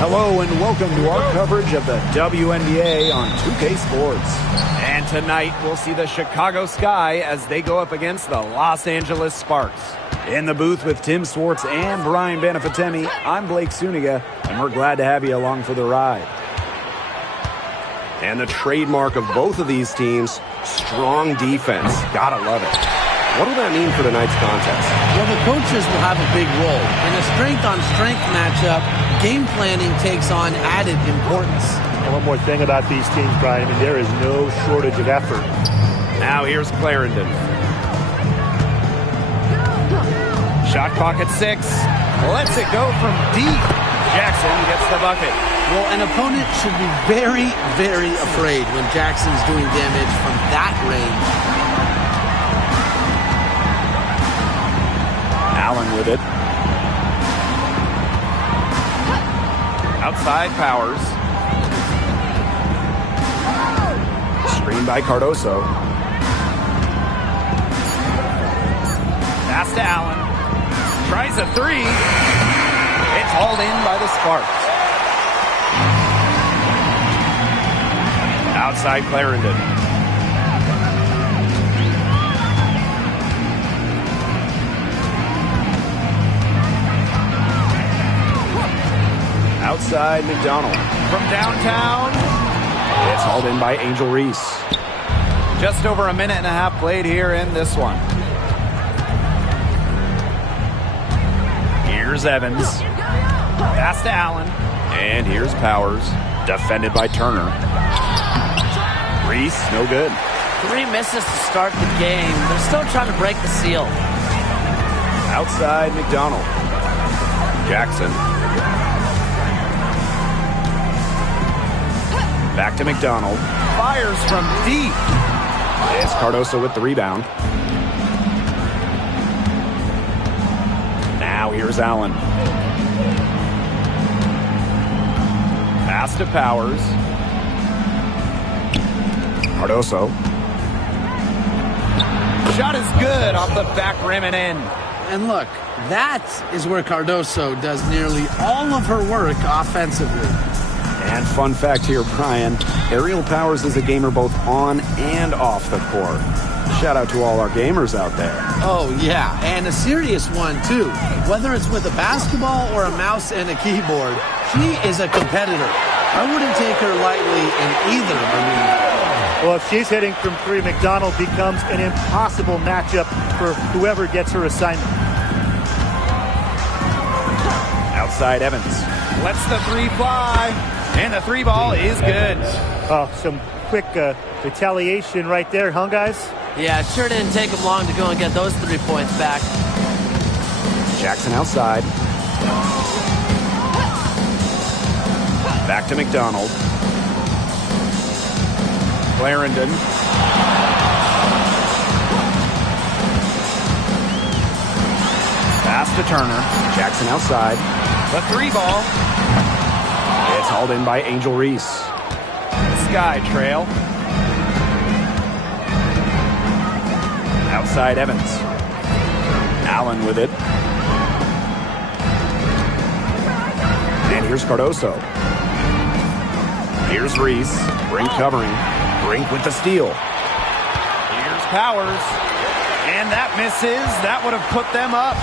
Hello and welcome to our coverage of the WNBA on 2K Sports. And tonight we'll see the Chicago Sky as they go up against the Los Angeles Sparks. In the booth with Tim Swartz and Brian Benefatemi, I'm Blake Suniga, and we're glad to have you along for the ride. And the trademark of both of these teams, strong defense. Gotta love it. What will that mean for tonight's contest? Well, the coaches will have a big role. In a strength-on-strength matchup, game planning takes on added importance. And one more thing about these teams, Brian, I mean, there is no shortage of effort. Now here's Clarendon. Shot clock at 6. Lets it go from deep. Jackson gets the bucket. Well, an opponent should be very, very afraid when Jackson's doing damage from that range. Allen with it. Outside Powers. Screen by Cardoso. Pass to Allen. Tries a 3. It's hauled in by the Sparks. Outside Clarendon. Outside McDonald. From downtown. It's hauled in by Angel Reese. Just over a minute and a half played here in this one. Here's Evans. Pass to Allen. And here's Powers. Defended by Turner. Reese, no good. 3 misses to start the game. They're still trying to break the seal. Outside McDonald. Jackson. Back to McDonald. Fires from deep. It's Cardoso with the rebound. Now here's Allen. Pass to Powers. Cardoso. Shot is good off the back rim and in. And look, that is where Cardoso does nearly all of her work offensively. And fun fact here, Brian, Aerial Powers is a gamer both on and off the court. Shout out to all our gamers out there. Oh, yeah, and a serious one, too. Whether it's with a basketball or a mouse and a keyboard, she is a competitor. I wouldn't take her lightly in either arena. Well, if she's hitting from 3, McDonald becomes an impossible matchup for whoever gets her assignment. Outside Evans. Lets the 3 fly. And the 3 ball is good. Oh, some quick retaliation right there, huh, guys? Yeah, it sure didn't take them long to go and get those 3 points back. Jackson outside. Back to McDonald. Clarendon. Pass to Turner. Jackson outside. The 3 ball. It's hauled in by Angel Reese. Sky trail. Outside Evans. Allen with it. And here's Cardoso. Here's Reese. Brink covering. Brink with the steal. Here's Powers. And that misses. That would have put them up.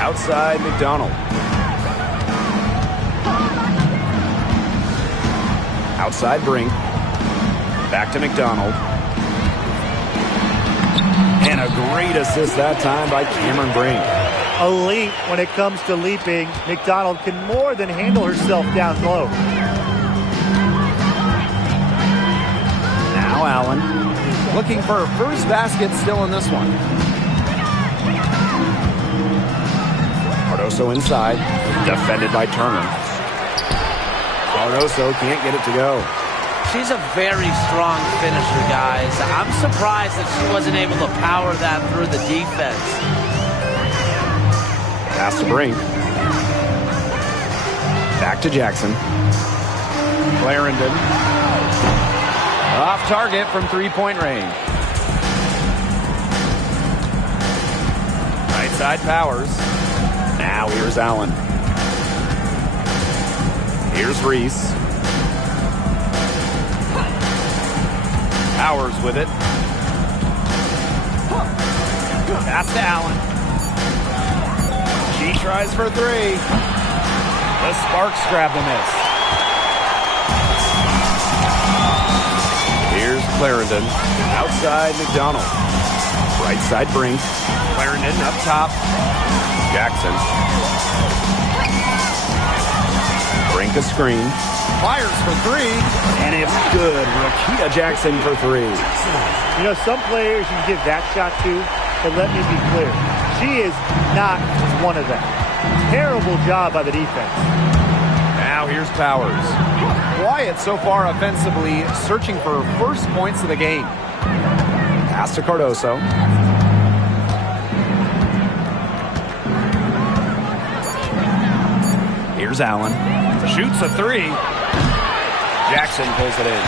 Outside McDonald. Outside Brink. Back to McDonald. And a great assist that time by Cameron Brink. Elite when it comes to leaping. McDonald can more than handle herself down low. Now Allen. Looking for her first basket still in this one. Cardoso inside. Defended by Turner. Cardoso can't get it to go. She's a very strong finisher, guys. I'm surprised that she wasn't able to power that through the defense. Pass to Brink. Back to Jackson. Clarendon. Off target from 3-point range. Right side Powers. Now here's Allen. Here's Reese. Powers with it. Pass to Allen. She tries for three. The Sparks grab the miss. Here's Clarendon. Outside McDonald. Right side Brink. Clarendon up top. Jackson. Brink a screen. Fires for three. And it's good. Rakia Jackson for three. You know, some players you can give that shot to, but let me be clear. She is not one of them. Terrible job by the defense. Now here's Powers. Quiet so far offensively, searching for first points of the game. Pass to Cardoso. Here's Allen. Shoots a three. Jackson pulls it in.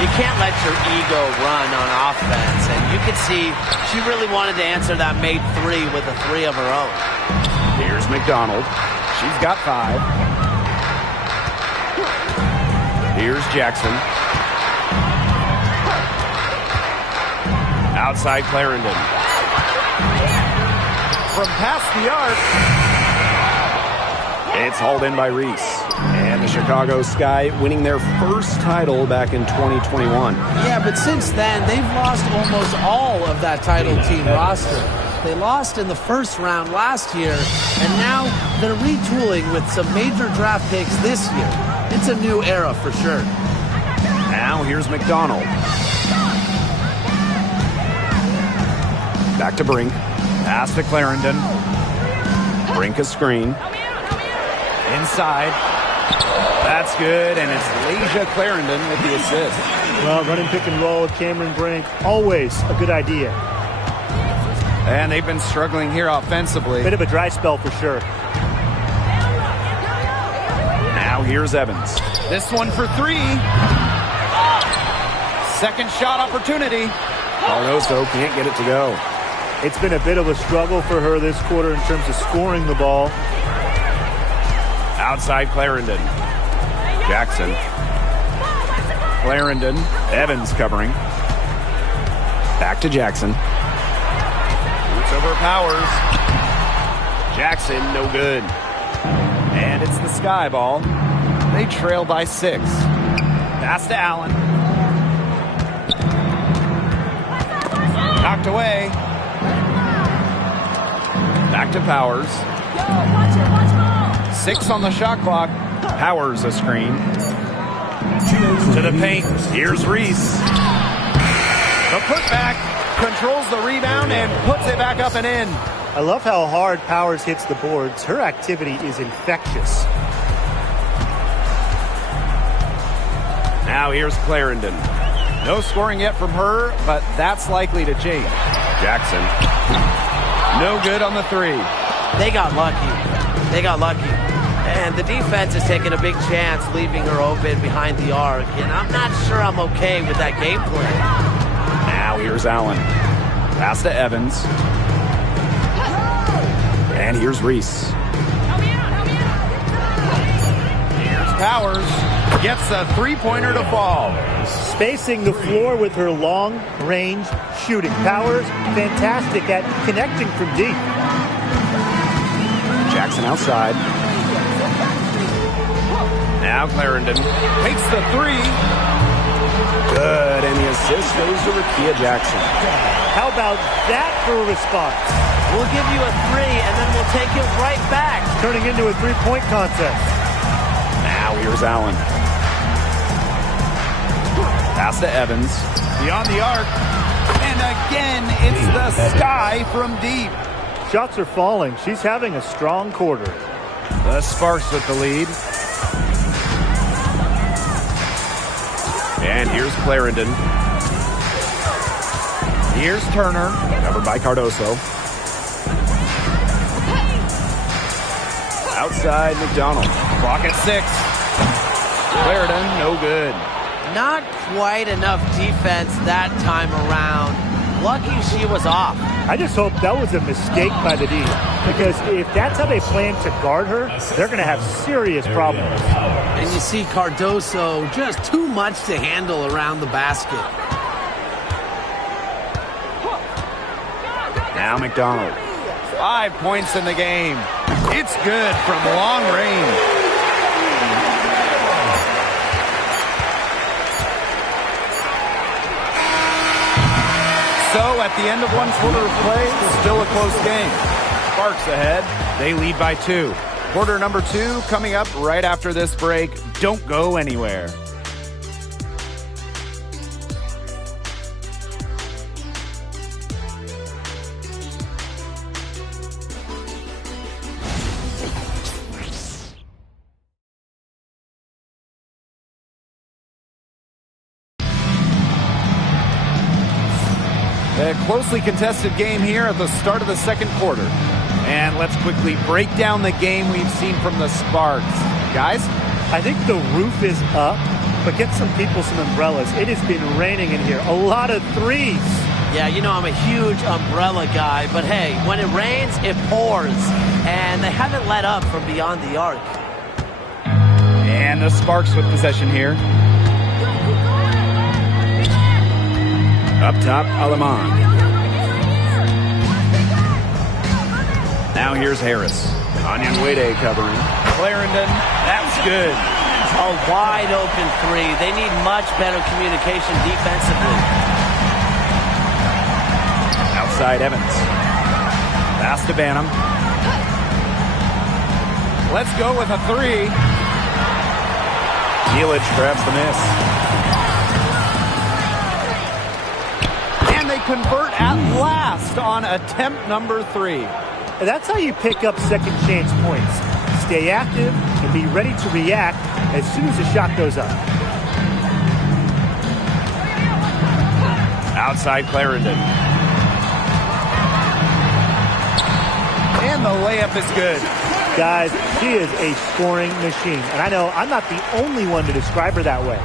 You can't let your ego run on offense, and you can see she really wanted to answer that made three with a three of her own. Here's McDonald. She's got 5. Here's Jackson. Outside Clarendon. From past the arc. It's hauled in by Reese. And the Chicago Sky winning their first title back in 2021. Yeah, but since then, they've lost almost all of that title team roster. They lost in the first round last year, and now they're retooling with some major draft picks this year. It's a new era for sure. Now here's McDonald. Back to Brink. Pass to Clarendon. Brink a screen. Inside. That's good, and it's Leisha Clarendon with the assist. Well, running pick and roll with Cameron Brink, always a good idea. And they've been struggling here offensively. Bit of a dry spell for sure. Now here's Evans. This one for three. Second shot opportunity. Cardoso can't get it to go. It's been a bit of a struggle for her this quarter in terms of scoring the ball. Outside Clarendon. Jackson. Clarendon. Evans covering. Back to Jackson. Boots over Powers. Jackson, no good. And it's the Sky ball. They trail by 6. Pass to Allen. Knocked away. Back to Powers. 6 on the shot clock. Powers a screen. To the paint. Here's Reese. The putback controls the rebound and puts it back up and in. I love how hard Powers hits the boards. Her activity is infectious. Now here's Clarendon. No scoring yet from her, but that's likely to change. Jackson. No good on the three. They got lucky. They got lucky. And the defense is taking a big chance, leaving her open behind the arc. And I'm not sure I'm okay with that game plan. Now here's Allen. Pass to Evans. And here's Reese. Here's Powers. Gets a three-pointer to fall. Spacing the floor with her long-range shooting. Powers, fantastic at connecting from deep. Jackson outside. Now Clarendon takes the three. Good, and the assist goes to Rakia Jackson. How about that for a response? We'll give you a three, and then we'll take it right back. Turning into a three-point contest. Now here's Allen. Pass to Evans. Beyond the arc. And again, it's the Sky from deep. Shots are falling. She's having a strong quarter. The Sparks with the lead. And here's Clarendon. Here's Turner. Covered by Cardoso. Outside McDonald. Clock at 6. Clarendon, no good. Not quite enough defense that time around. Lucky she was off. I just hope that was a mistake by the D, because if that's how they plan to guard her, they're going to have serious problems. And you see Cardoso, just too much to handle around the basket. Now McDonald. 5 points in the game. It's good from long range. So at the end of 1 quarter of play, still a close game. Sparks ahead. They lead by 2. Quarter number 2 coming up right after this break. Don't go anywhere. A closely contested game here at the start of the second quarter. And let's quickly break down the game we've seen from the Sparks. Guys? I think the roof is up, but get some people some umbrellas. It has been raining in here. A lot of threes. Yeah, you know I'm a huge umbrella guy, but hey, when it rains, it pours. And they haven't let up from beyond the arc. And the Sparks with possession here. Up top, Aleman. Now here's Harris. Onyenwere covering. Clarendon, that's good. A wide open 3. They need much better communication defensively. Outside Evans. Pass to Banham. Let's go with a 3. Milic grabs the miss. They convert at last on attempt number 3. And that's how you pick up second chance points. Stay active and be ready to react as soon as the shot goes up. Outside Clarendon. And the layup is good. Guys, she is a scoring machine. And I know I'm not the only one to describe her that way.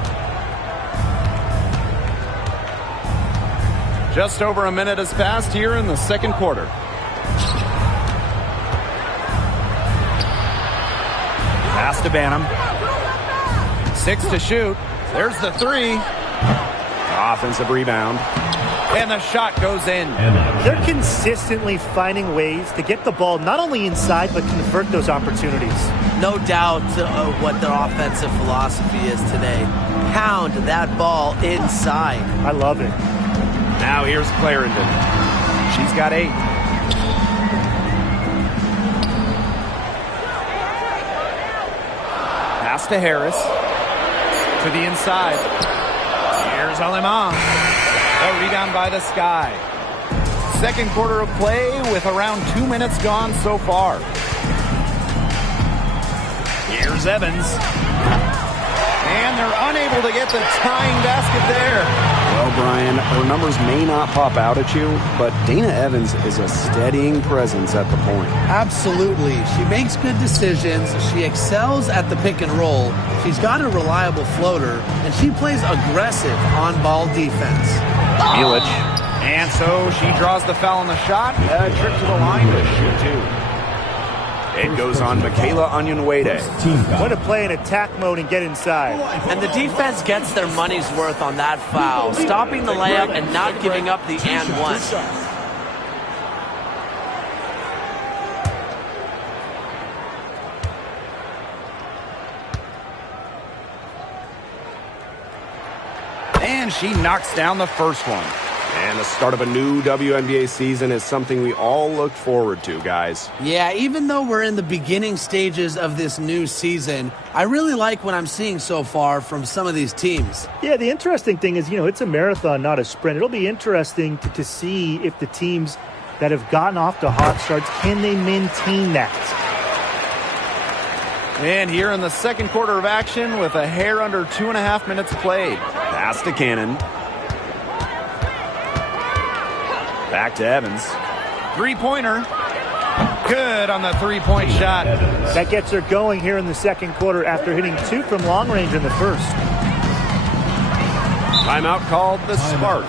Just over a minute has passed here in the second quarter. Pass to Banham. 6 to shoot. There's the 3. Offensive rebound. And the shot goes in. They're consistently finding ways to get the ball not only inside, but convert those opportunities. No doubt what their offensive philosophy is today. Pound that ball inside. I love it. Now here's Clarendon. She's got 8. Pass to Harris. To the inside. Here's Aleman. A rebound by the Sky. Second quarter of play with around 2 minutes gone so far. Here's Evans. And they're unable to get the tying basket there. Well, Brian, her numbers may not pop out at you, but Dana Evans is a steadying presence at the point. Absolutely. She makes good decisions. She excels at the pick and roll. She's got a reliable floater, and she plays aggressive on-ball defense. Milic. And so she draws the foul on the shot. A trip to the line to shoot 2. It goes on Michaela Onyenwere. Way to play in attack mode and get inside. And the defense gets their money's worth on that foul, stopping the layup and not giving up the and one. And she knocks down the first one. And the start of a new WNBA season is something we all look forward to, guys. Yeah, even though we're in the beginning stages of this new season, I really like what I'm seeing so far from some of these teams. Yeah, the interesting thing is, it's a marathon, not a sprint. It'll be interesting to see if the teams that have gotten off to hot starts, can they maintain that? And here in the second quarter of action with a hair under 2.5 minutes played. Pass to Cannon. Back to Evans. Three-pointer. Good on the three-point shot. That gets her going here in the second quarter after hitting 2 from long range in the first. Timeout called the Sparks.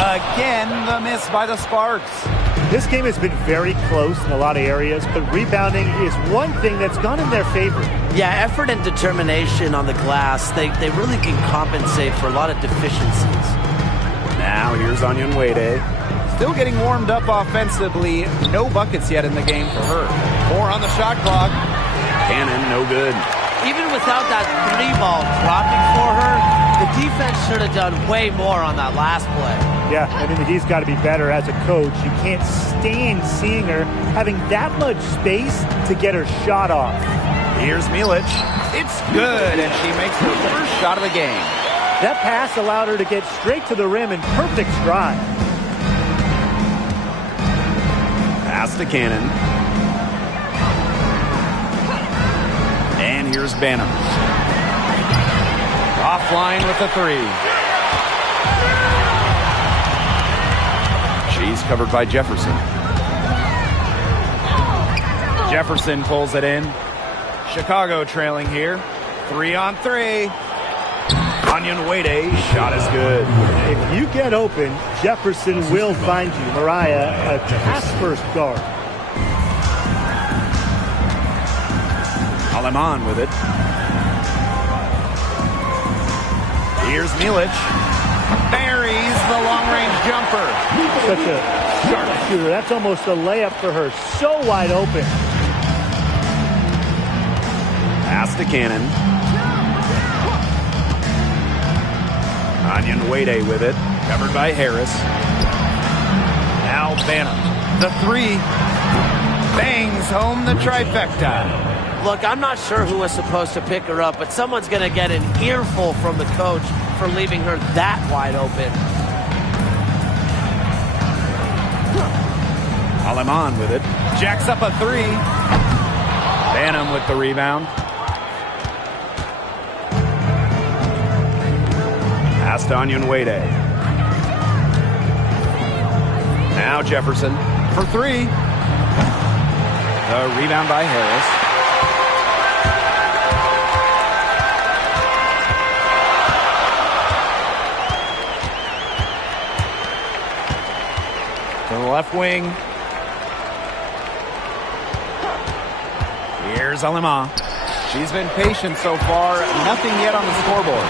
Again, the miss by the Sparks. This game has been very close in a lot of areas, but rebounding is one thing that's gone in their favor. Yeah, effort and determination on the glass, they really can compensate for a lot of deficiencies. Now here's Onion Wade. Still getting warmed up offensively. No buckets yet in the game for her. 4 on the shot clock. Cannon, no good. Even without that 3-ball dropping for her, the defense should have done way more on that last play. Yeah, I mean, he's got to be better as a coach. You can't stand seeing her having that much space to get her shot off. Here's Milic. It's good, and she makes her first shot of the game. That pass allowed her to get straight to the rim in perfect stride. Pass to Cannon. And here's Banham. Offline with the 3. She's covered by Jefferson. Jefferson pulls it in. Chicago trailing here. 3 on 3. Onion Wade, shot is good. If you get open, Jefferson will find you. Mariah, a pass-first guard. Aleman with it. Here's Milic. Buries the long-range jumper. Such a sharp shooter. That's almost a layup for her. So wide open. Pass to Cannon. Onion Wade with it. Covered by Harris. Now Banham. The 3. Bangs home the trifecta. Look, I'm not sure who was supposed to pick her up, but someone's going to get an earful from the coach for leaving her that wide open. Aleman with it. Jacks up a 3. Banham with the rebound. Pass to Onion Wade. Now Jefferson for 3. The rebound by Harris. To the left wing. Here's Alima. She's been patient so far. Nothing yet on the scoreboard.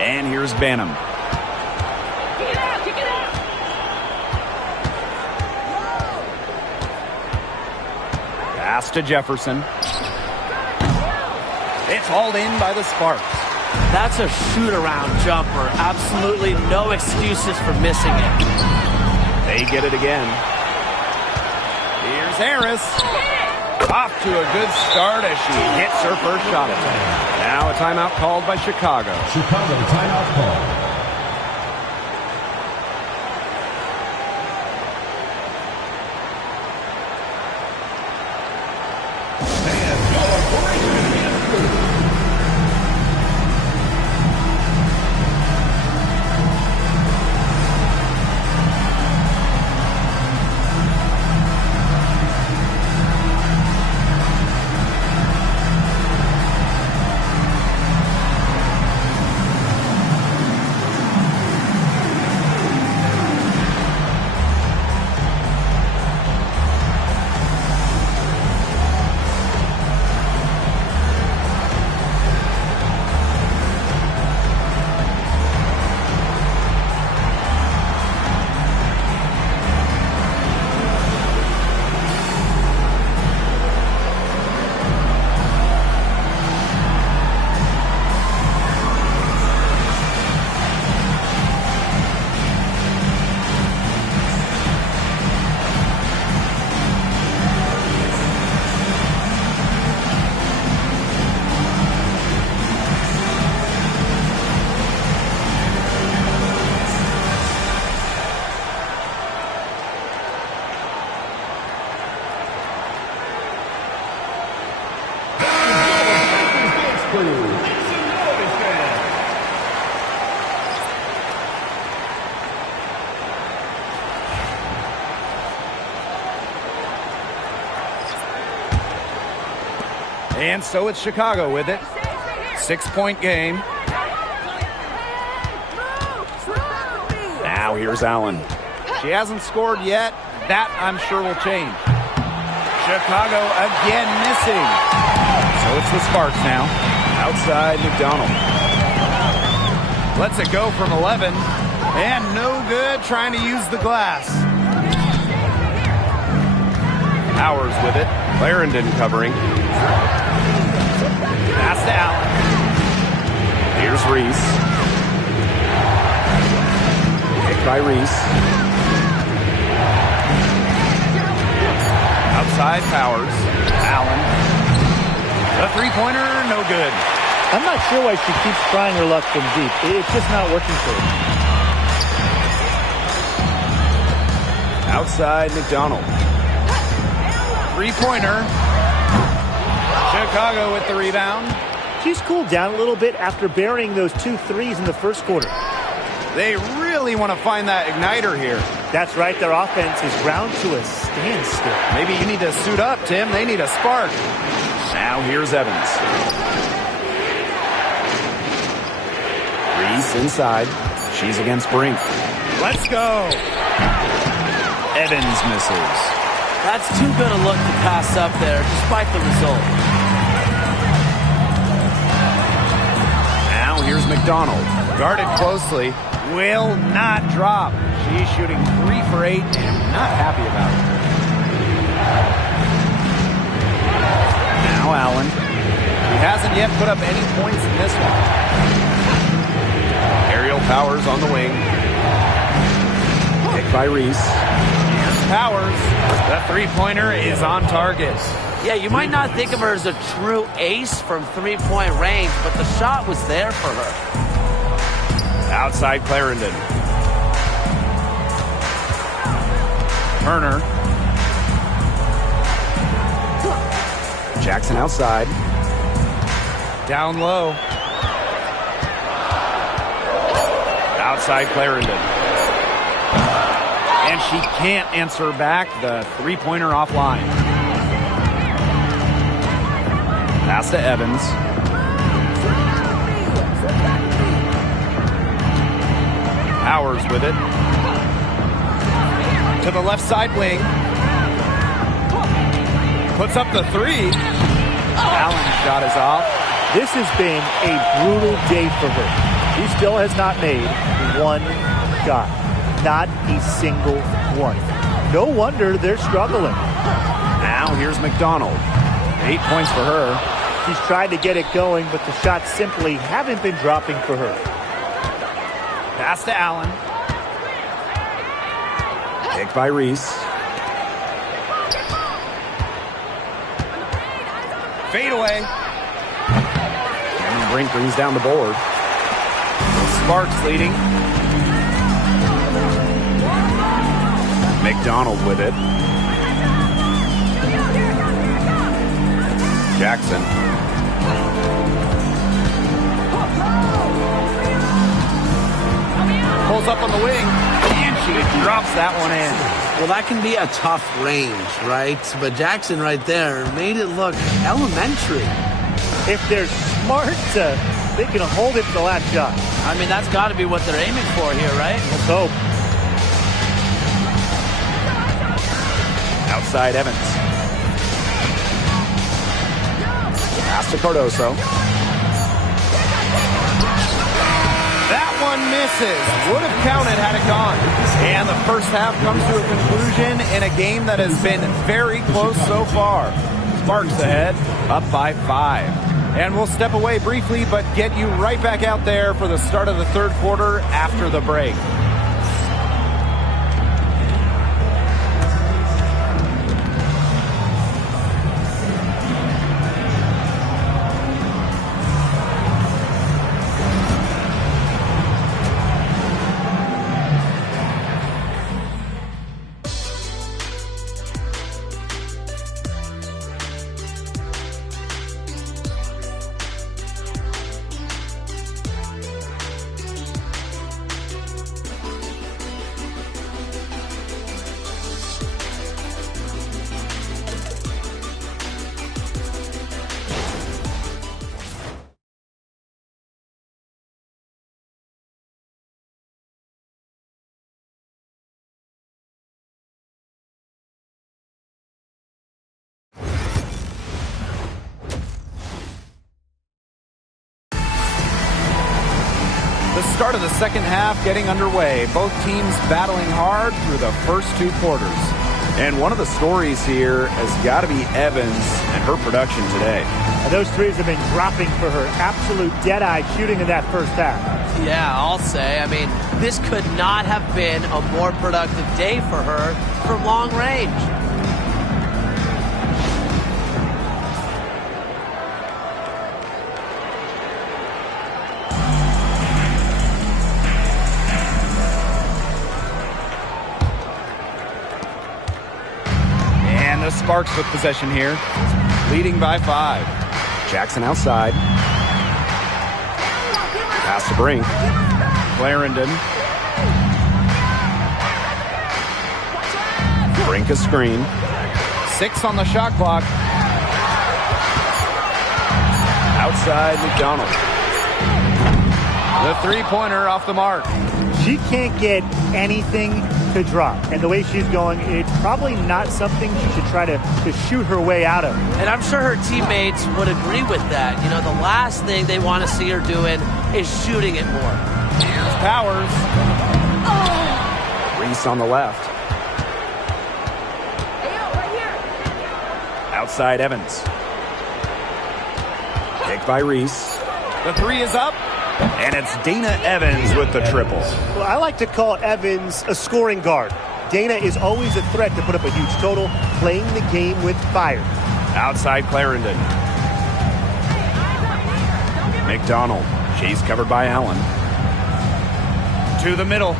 And here's Banham. Kick it out, kick it out. Pass to Jefferson. It's hauled in by the Sparks. That's a shoot-around jumper. Absolutely no excuses for missing it. They get it again. Here's Harris. Off to a good start as she hits her first shot attempt. Now a timeout called by Chicago. Chicago timeout call. And so it's Chicago with it. 6-point game. Now here's Allen. She hasn't scored yet. That, I'm sure, will change. Chicago again missing. So it's the Sparks now. Outside McDonald. Lets it go from 11. And no good trying to use the glass. Powers with it. Clarendon covering. Pass to Allen. Here's Reese. Picked by Reese. Outside Powers. Allen. The three-pointer, no good. I'm not sure why she keeps trying her luck from deep. It's just not working for her. Outside McDonald. Three-pointer. Chicago with the rebound. She's cooled down a little bit after burying those 2 threes in the first quarter. They really want to find that igniter here. That's right. Their offense is ground to a standstill. Maybe you need to suit up, Tim. They need a spark. Now here's Evans. Reese inside. She's against Brink. Let's go. Evans misses. That's too good a look to pass up there, despite the result. Now here's McDonald. Guarded closely. Will not drop. She's shooting 3 for 8 and not happy about it. Now Allen. He hasn't yet put up any points in this one. Aerial Powers on the wing. Picked by Reese. Here's Powers. The three-pointer is on target. Yeah, you might not think of her as a true ace from three-point range, but the shot was there for her. Outside Clarendon. Turner. Jackson outside. Down low. Outside Clarendon. And she can't answer back. The three-pointer offline. Pass to Evans. Powers with it. To the left side wing. Puts up the three. Allen's shot is off. This has been a brutal day for her. She still has not made one shot. Not a single one. No wonder they're struggling. Now here's McDonald. 8 points for her. She's tried to get it going, but the shots simply haven't been dropping for her. Pass to Allen. Picked by Reese. Fade away. Cameron Brink brings down the board. Sparks leading. McDonald with it. Jackson. Pulls up on the wing. And she drops that one in. Well, that can be a tough range, right? But Jackson right there made it look elementary. If they're smart, they can hold it for the last shot. I mean, that's got to be what they're aiming for here, right? Let's hope. Outside Evans. Pass to Cardoso. That one misses. Would have counted had it gone. And the first half comes to a conclusion in a game that has been very close so far. Sparks ahead, up by 5. And we'll step away briefly, but get you right back out there for the start of the third quarter after the break. The start of the second half getting underway. Both teams battling hard through the first two quarters. And one of the stories here has got to be Evans and her production today. And those threes have been dropping for her. Absolute dead-eye shooting in that first half. Yeah, I'll say. I mean, this could not have been a more productive day for her from long range. And the Sparks with possession here, leading by 5. Jackson outside. Pass to Brink. Clarendon. Brink a screen. 6 on the shot clock. Outside McDonald. The three-pointer off the mark. She can't get anything to drop. And the way she's going, it's probably not something she should try to shoot her way out of. And I'm sure her teammates would agree with that. You know, the last thing they want to see her doing is shooting it more. Here's Powers. Reese on the left. Outside Evans. Picked by Reese. The three is up. And it's Dana Evans with the triple. Well, I like to call Evans a scoring guard. Dana is always a threat to put up a huge total, playing the game with fire. Outside Clarendon. McDonald. She's covered by Allen. To the middle.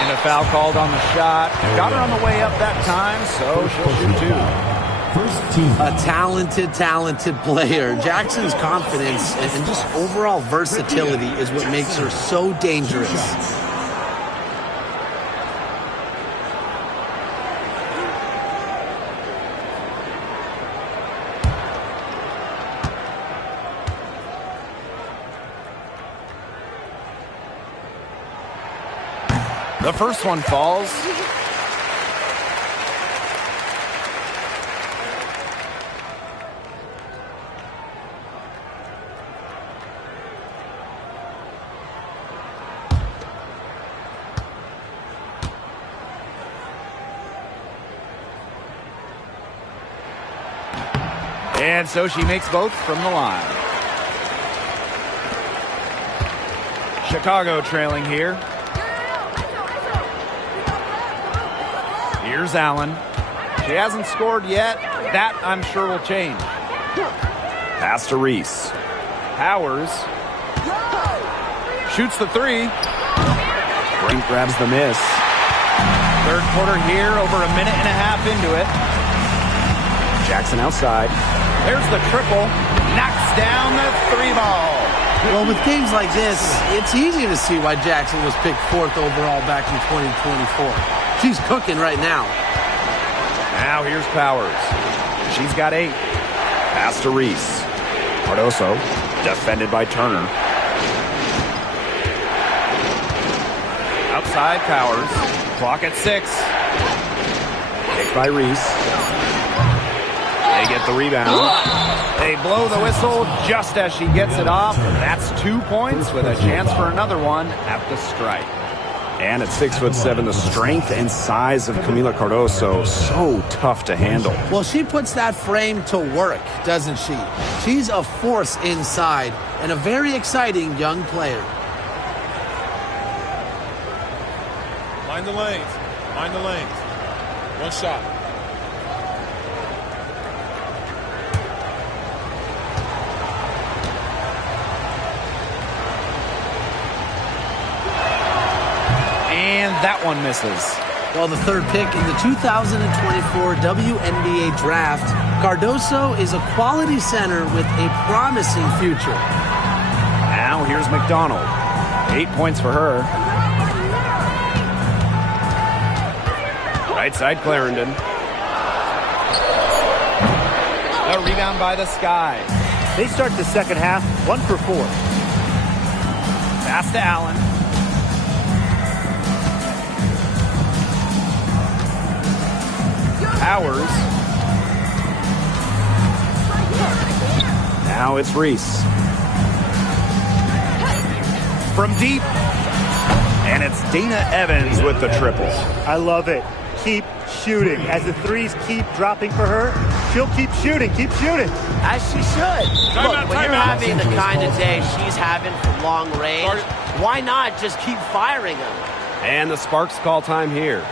And a foul called on the shot. Got her on the way up that time, so she'll shoot 2. A talented player. Jackson's confidence and just overall versatility is what makes her so dangerous. The first one falls. And so she makes both from the line. Chicago trailing here. Here's Allen. She hasn't scored yet. That, I'm sure, will change. Pass to Reese. Powers shoots the three. Brink grabs the miss. Third quarter here, over a minute and a half into it. Jackson outside. There's the triple. Knocks down the three ball. Well, with games like this, it's easy to see why Jackson was picked 4th overall back in 2024. She's cooking right now. Now here's Powers. She's got 8. Pass to Reese. Cardoso defended by Turner. Outside Powers. Clock at 6. Picked by Reese. They get the rebound. They blow the whistle just as she gets it off. That's 2 points with a chance for another one at the stripe. And at 6'7", the strength and size of Camila Cardoso, so tough to handle. Well, she puts that frame to work, doesn't she? She's a force inside and a very exciting young player. Mind the lanes. Mind the lanes. One shot. And that one misses. Well, the third pick in the 2024 WNBA draft, Cardoso is a quality center with a promising future. Now here's McDonald. 8 points for her. Right side Clarendon. A rebound by the Sky. They start the second half 1 for 4. Pass to Allen. Powers. Now it's Reese. from deep. And it's Dana Evans with the triple. I love it. Keep shooting. As the threes keep dropping for her, she'll keep shooting. Keep shooting. As she should. Look, when you're having the kind of day she's having from long range, why not just keep firing them? And the Sparks call time here.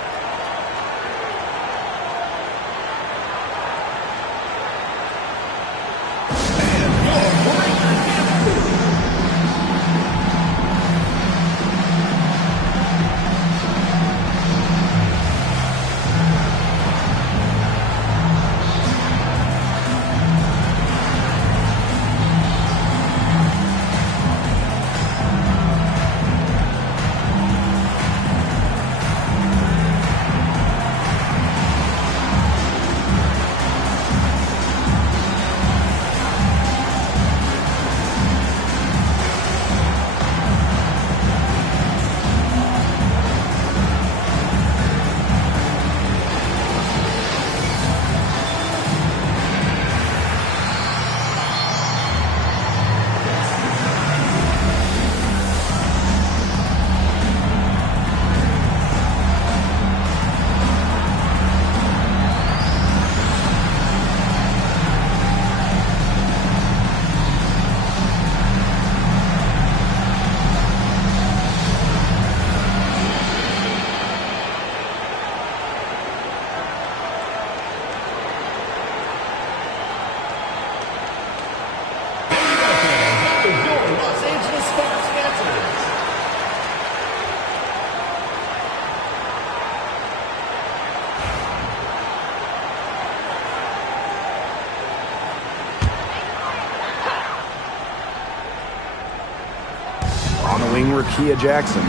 On the wing, Rakia Jackson.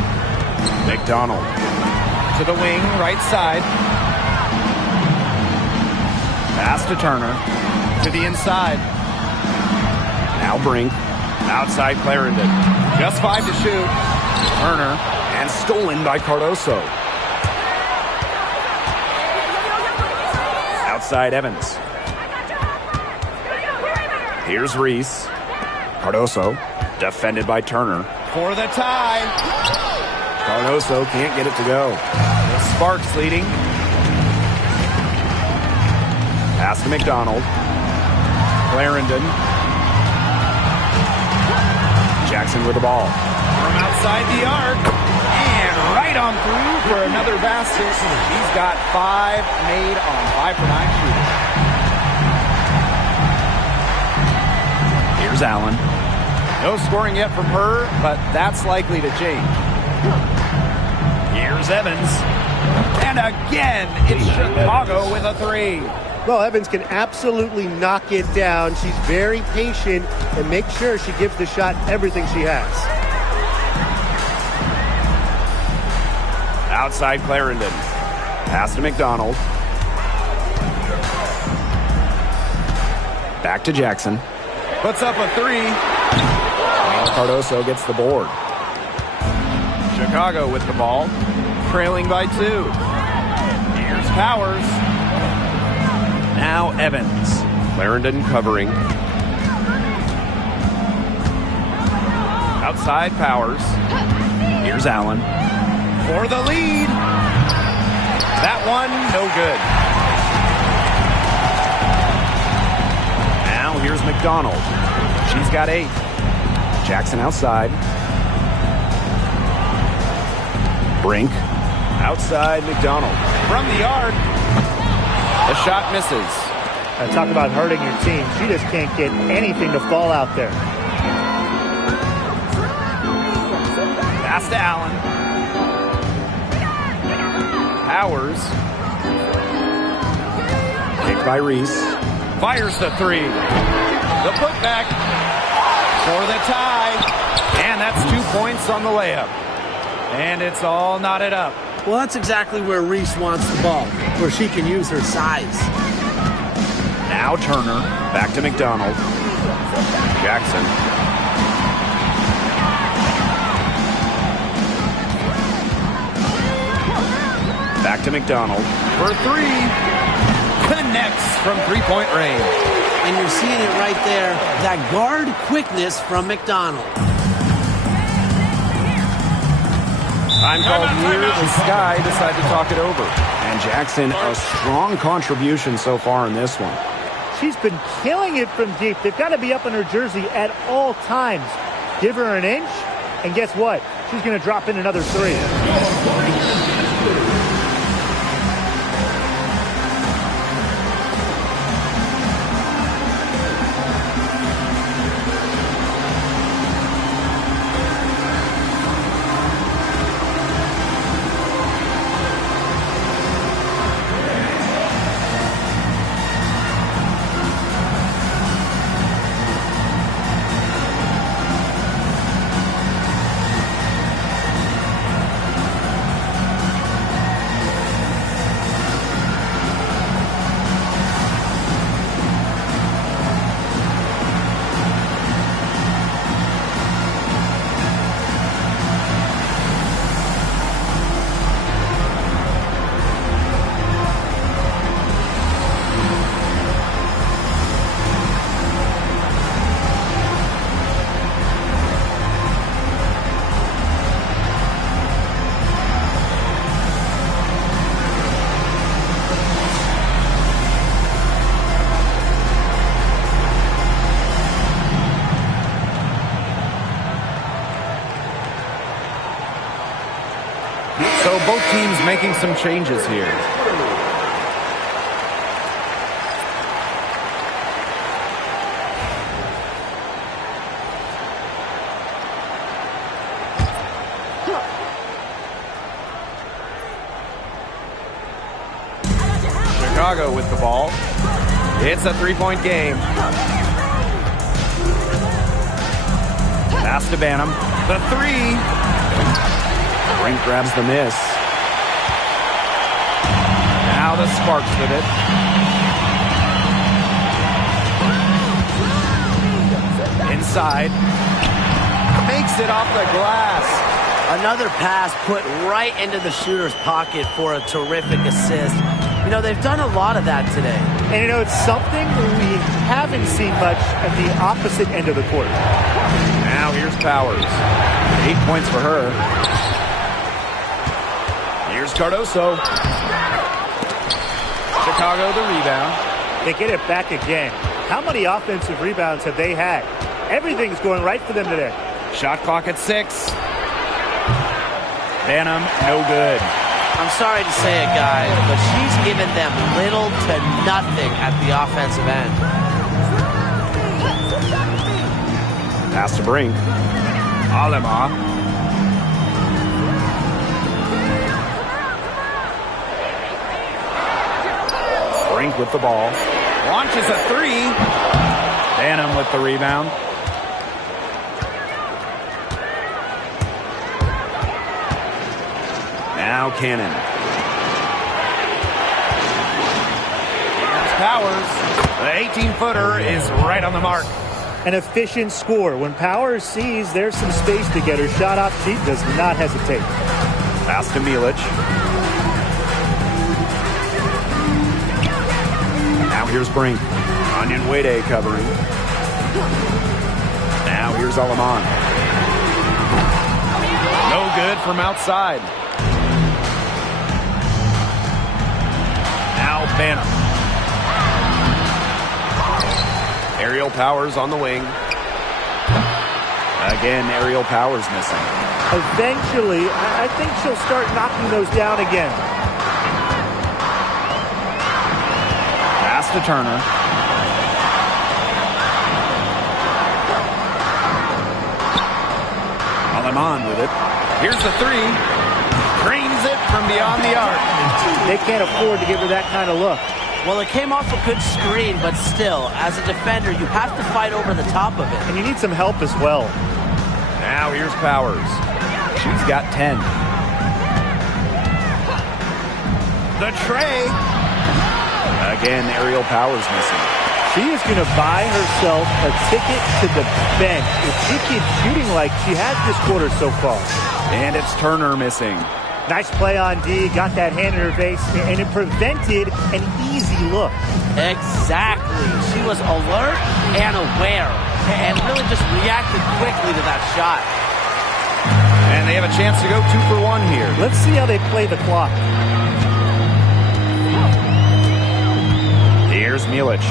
McDonald. To the wing, right side. Pass to Turner. To the inside. Now Brink. Outside Clarendon. Just 5 to shoot. Turner. And stolen by Cardoso. Outside Evans. Here's Reese. Cardoso. Defended by Turner. For the tie. Cardoso can't get it to go. The Sparks leading. Pass to McDonald. Clarendon. Jackson with the ball. From outside the arc. And right on through for another basket. He's got 5 made on 5 for 9 shooting. Here's Allen. No scoring yet from her, but that's likely to change. Here's Evans. And again, it's Chicago with a 3. Well, Evans can absolutely knock it down. She's very patient and makes sure she gives the shot everything she has. Outside Clarendon. Pass to McDonald. Back to Jackson. Puts up a 3. Cardoso gets the board. Chicago with the ball, trailing by 2. Here's Powers. Now Evans. Clarendon covering. Outside Powers. Here's Allen. For the lead. That one, no good. Now here's McDonald. She's got 8. Jackson outside. Brink. Outside McDonald. From the arc. The shot misses. Talk about hurting your team. She just can't get anything to fall out there. Pass to Allen. Powers. Kicked by Reese. Fires the 3. The putback for the tie. And that's 2 points on the layup. And it's all knotted up. Well, that's exactly where Reese wants the ball, where she can use her size. Now Turner. Back to McDonald. Jackson. Back to McDonald. For 3. Connects from 3-point range. And you're seeing it right there, that guard quickness from McDonald. Time called here. The Sky decide to talk it over. And Jackson, a strong contribution so far in this one. She's been killing it from deep. They've got to be up in her jersey at all times. Give her an inch, and guess what? She's going to drop in another three. So both teams making some changes here. Chicago with the ball. It's a three-point game. Pass to Banham. The three. Brink grabs the miss. Now the Sparks with it. Inside. Makes it off the glass. Another pass put right into the shooter's pocket for a terrific assist. You know, they've done a lot of that today. And, you know, it's something we haven't seen much at the opposite end of the court. Now here's Powers. 8 points for her. Here's Cardoso. Chicago the rebound. They get it back again. How many offensive rebounds have they had? Everything's going right for them today. Shot clock at 6. Banham, no good. I'm sorry to say it, guys, but she's given them little to nothing at the offensive end. Pass to Brink. Alema. Brink with the ball. Launches a three. Banham with the rebound. Now Cannon. Here's Powers. The 18-footer is right on the mark. An efficient score. When Powers sees there's some space to get her shot off, she does not hesitate. Pass to Milic. Now here's Brink. Onion Wade covering. Now here's Alaman. No good from outside. Now Banham. Aerial Powers on the wing. Again, Aerial Powers missing. Eventually, I think she'll start knocking those down again. Pass to Turner. Alaman with it. Here's the three. Cranes it from beyond the arc. They can't afford to give her that kind of look. Well, it came off a good screen, but still, as a defender, you have to fight over the top of it. And you need some help as well. Now here's Powers. She's got 10. The tray. Again, Aerial Powers missing. She is going to buy herself a ticket to the bench if she keeps shooting like she has this quarter so far. And it's Turner missing. Nice play on D, got that hand in her face, and it prevented an easy look. Exactly. She was alert and aware, and really just reacted quickly to that shot. And they have a chance to go 2 for 1 here. Let's see how they play the clock. Here's Milic.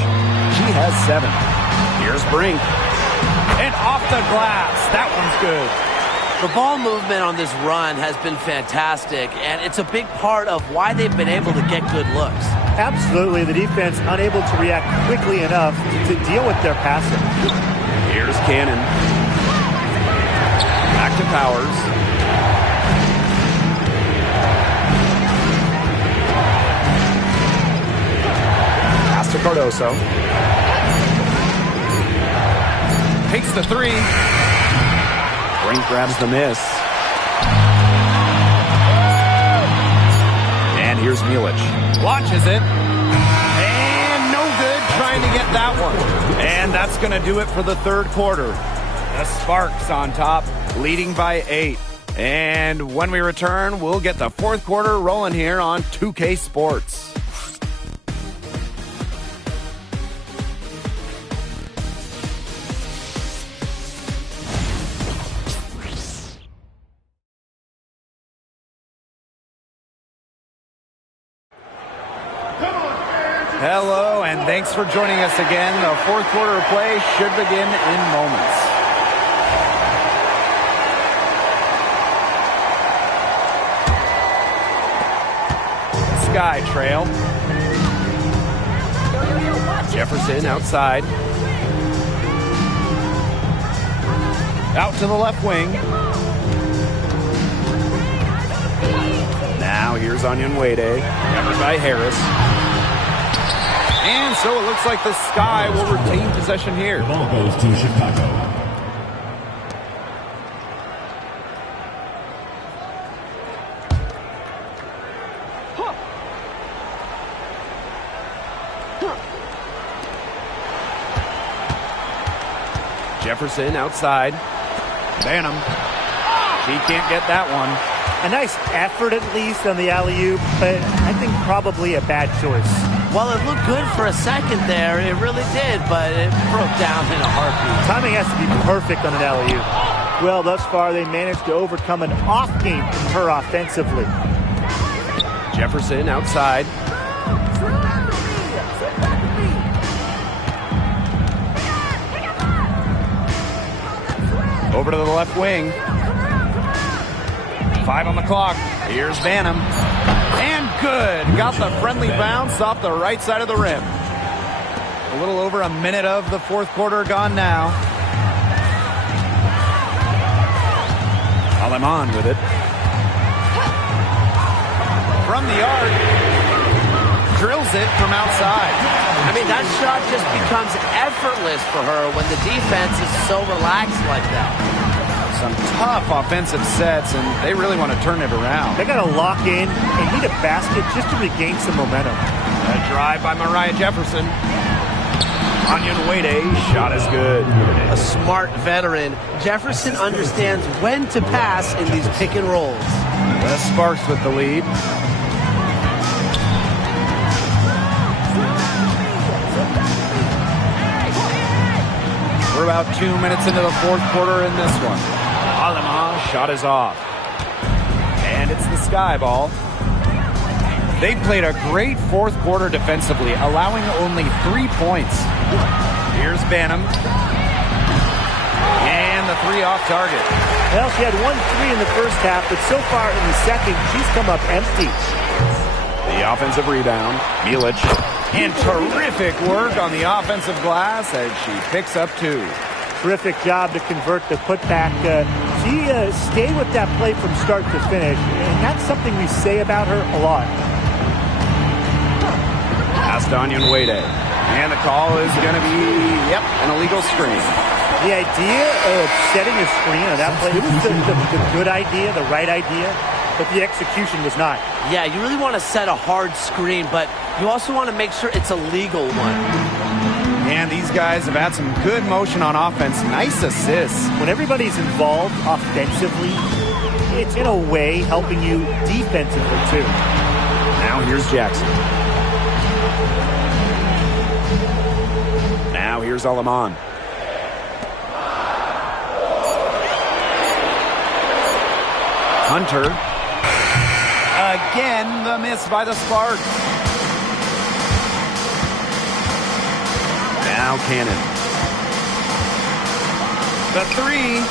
She has 7. Here's Brink. And off the glass. That one's good. The ball movement on this run has been fantastic, and it's a big part of why they've been able to get good looks. Absolutely. The defense unable to react quickly enough to deal with their passing. Here's Cannon. Back to Powers. Pass to Cardoso. Takes the 3. Brink grabs the miss. And here's Milic. Launches it. And no good trying to get that one. And that's going to do it for the third quarter. The Sparks on top, leading by 8. And when we return, we'll get the fourth quarter rolling here on 2K Sports. Hello, and thanks for joining us again. The fourth quarter of play should begin in moments. Sky trail. Jefferson outside. Out to the left wing. Now here's Onyenwere, covered by Harris. And so it looks like the Sky will retain possession here. The ball goes to Chicago. Jefferson outside. Banham. She can't get that one. A nice effort at least on the alley-oop, but I think probably a bad choice. Well, it looked good for a second there. It really did, but it broke down in a heartbeat. Timing has to be perfect on an alley-oop. Well, thus far, they managed to overcome an off game from her offensively. Jefferson outside. Over to the left wing. 5 on the clock. Here's Banham. And good. Got the friendly bounce off the right side of the rim. A little over a minute of the fourth quarter gone now. Aleman with it. From the arc. Drills it from outside. I mean, that shot just becomes effortless for her when the defense is so relaxed like that. Some tough offensive sets, and they really want to turn it around. They got to lock in and need a basket just to regain some momentum. A drive by Mariah Jefferson. Onyenwere, shot is good. A smart veteran, Jefferson understands when to pass in these pick and rolls. The Sparks with the lead. We're about 2 minutes into the fourth quarter in this one. Alema, shot is off. And it's the Sky ball. They played a great fourth quarter defensively, allowing only 3 points. Here's Banham. And the 3 off target. Well, she had 1-3 in the first half, but so far in the second, she's come up empty. The offensive rebound. Milic. And terrific work on the offensive glass as she picks up 2. Terrific job to convert the putback. She stayed with that play from start to finish, and that's something we say about her a lot. Pass to Onyenwere. And the call is going to be, an illegal screen. The idea of setting a screen on that play, it was the good idea, the right idea, but the execution was not. Yeah, you really want to set a hard screen, but you also want to make sure it's a legal one. And these guys have had some good motion on offense. Nice assists. When everybody's involved offensively, it's in a way helping you defensively too. Now here's Jackson. Now here's Aleman. Hunter. Again, the miss by the Sparks. Now Cannon. The three.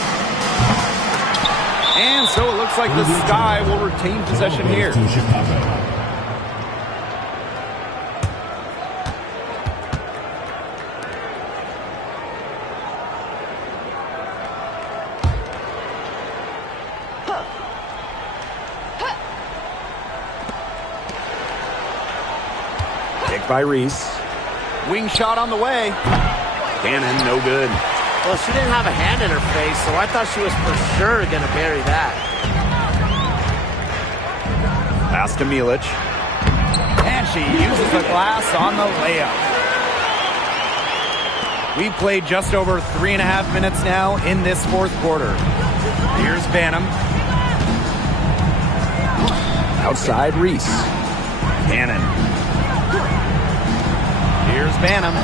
And so it looks like the Sky will retain possession here. Pick by Reese. Wing shot on the way. Cannon, no good. Well, she didn't have a hand in her face, so I thought she was for sure going to bury that. Pass to Milic. And she uses the glass on the layup. We've played just over 3.5 minutes now in this fourth quarter. Here's Banham. Outside Reese. Cannon. Here's Banham.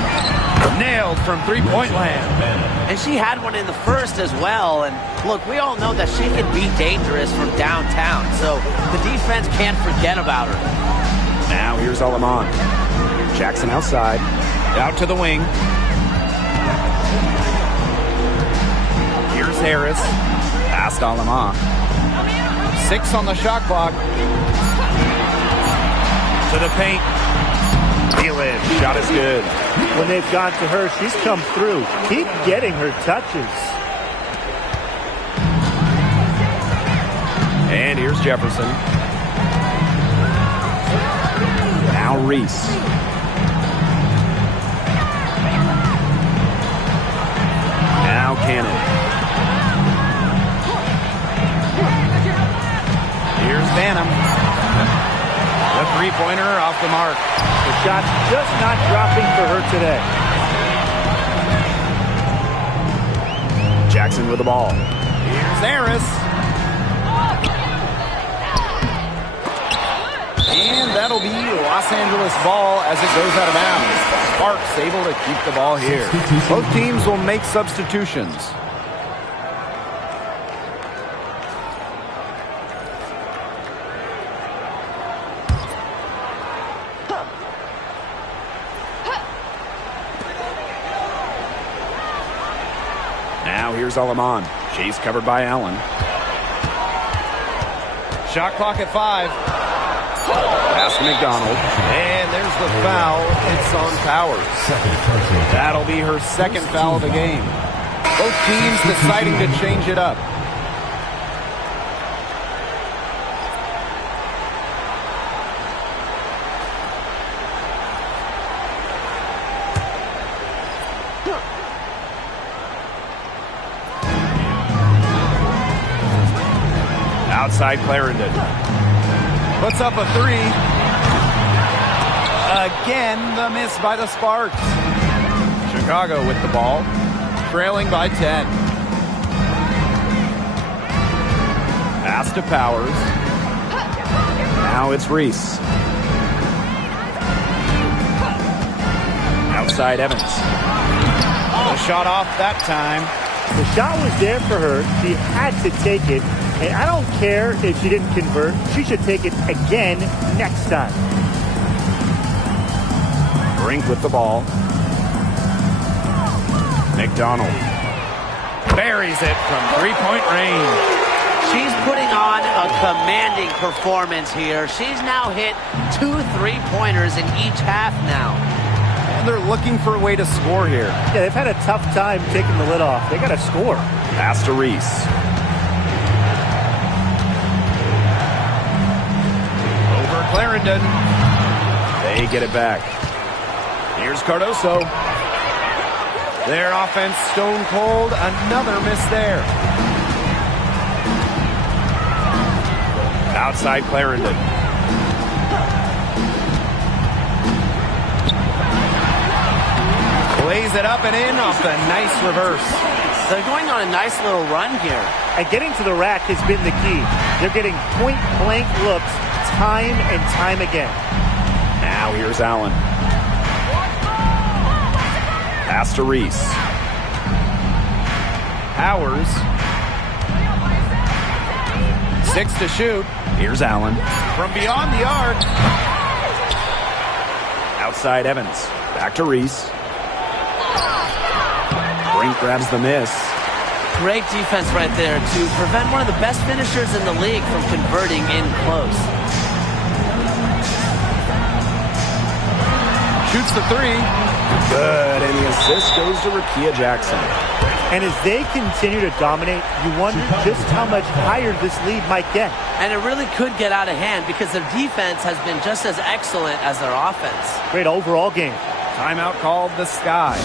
Nailed from three-point land. And she had one in the first as well. And look, we all know that she can be dangerous from downtown. So the defense can't forget about her. Now here's Alaman. Jackson outside. Out to the wing. Here's Harris. Past Alaman. 6 on the shot clock. To the paint. Milic. Shot is good. When they've gone to her, she's come through. Keep getting her touches. And here's Jefferson. Now Reese. Now Cannon. Here's Banham. The three-pointer off the mark. The shot's just not dropping for her today. Jackson with the ball. Here's Harris. And that'll be Los Angeles ball as it goes out of bounds. Sparks able to keep the ball here. Both teams will make substitutions. Now here's Alaman. Chase covered by Allen. Shot clock at 5. Pass to McDonald. And there's the foul. It's on Powers. That'll be her second foul of the game. Both teams deciding to change it up. Outside Clarendon. Puts up a 3. Again, the miss by the Sparks. Chicago with the ball, trailing by 10. Pass to Powers. Now it's Reese. Outside Evans. The shot off that time. The shot was there for her. She had to take it. And I don't care if she didn't convert. She should take it again next time. Brink with the ball. McDonald buries it from three-point range. She's putting on a commanding performance here. She's now hit 2 3-pointers in each half now. And they're looking for a way to score here. Yeah, they've had a tough time taking the lid off. They got to score. Pass to Reese. Over Clarendon. They get it back. Here's Cardoso. Their offense stone cold. Another miss there. Outside Clarendon. Plays it up and in off the nice reverse. They're going on a nice little run here. And getting to the rack has been the key. They're getting point-blank looks time and time again. Now here's Allen. Pass to Reese. Powers. 6 to shoot. Here's Allen. From beyond the arc. Outside Evans. Back to Reese. Brink grabs the miss. Great defense right there to prevent one of the best finishers in the league from converting in close. Shoots the 3. Good, and the assist goes to Rickea Jackson. And as they continue to dominate, you wonder just how much higher this lead might get. And it really could get out of hand because their defense has been just as excellent as their offense. Great overall game. Timeout called the Sky.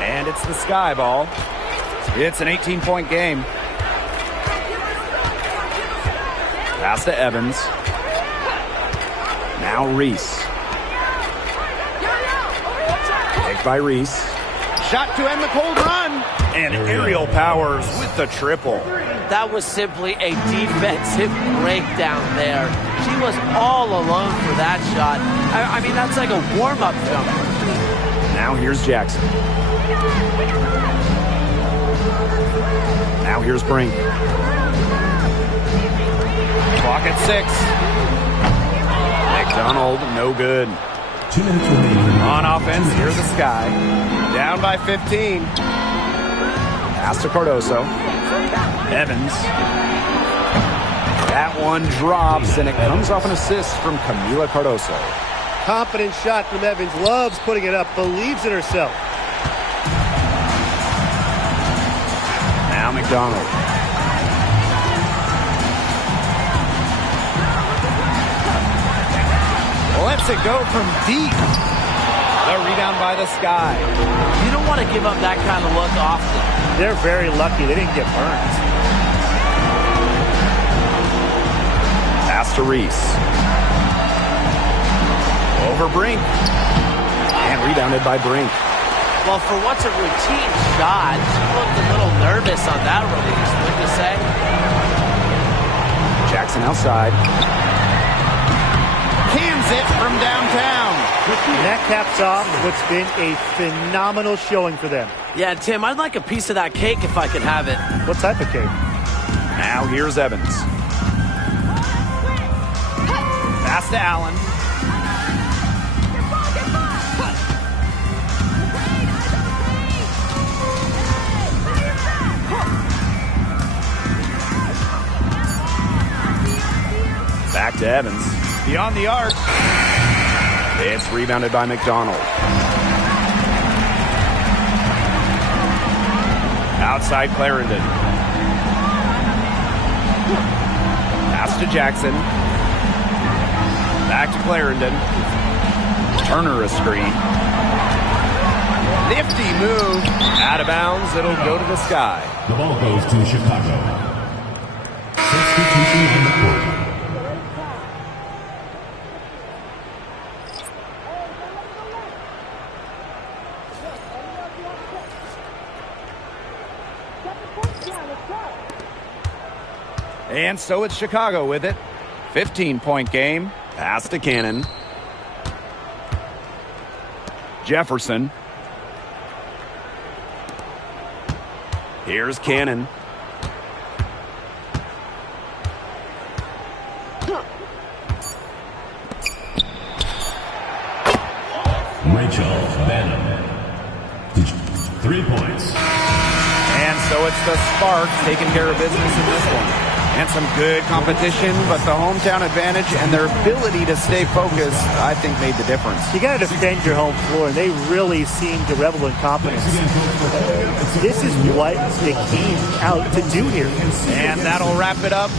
And it's the Sky ball. It's an 18-point game. Pass to Evans. Now Reese. Picked by Reese. Shot to end the cold run. And Aerial Powers with the triple. That was simply a defensive breakdown there. She was all alone for that shot. I mean, that's like a warm-up jumper. Now here's Jackson. Now here's Brink. Clock at 6. McDonald, no good. 2 minutes remaining. On offense, here's the Sky. Down by 15. Pass to Cardoso. Evans. That one drops, and it comes off an assist from Camila Cardoso. Confident shot from Evans. Loves putting it up. Believes in herself. Now McDonald. Lets it go from deep. The rebound by the Sky. You don't want to give up that kind of look often. They're very lucky they didn't get burned. Pass to Reese. Over Brink. And rebounded by Brink. Well, for what's a routine shot, she looked a little nervous on that release, wouldn't you say? Jackson outside. Cans it from downtown. And that caps off what's been a phenomenal showing for them. Yeah, Tim, I'd like a piece of that cake if I could have it. What type of cake? Now here's Evans. Pass to Allen. Back to Evans. Beyond the arc. It's rebounded by McDonald. Outside Clarendon. Pass to Jackson. Back to Clarendon. Turner a screen. Nifty move. Out of bounds. It'll go to the Sky. The ball goes to Chicago. Substitution on the court. And so it's Chicago with it. 15-point game. Pass to Cannon. Jefferson. Here's Cannon. Rachel Bannon. 3 points. And so it's the Sparks taking care of business in this one. And some good competition, but the hometown advantage and their ability to stay focused, I think, made the difference. You got to defend your home floor, and they really seem to revel in confidence. This is what they came out to do here. And that'll wrap it up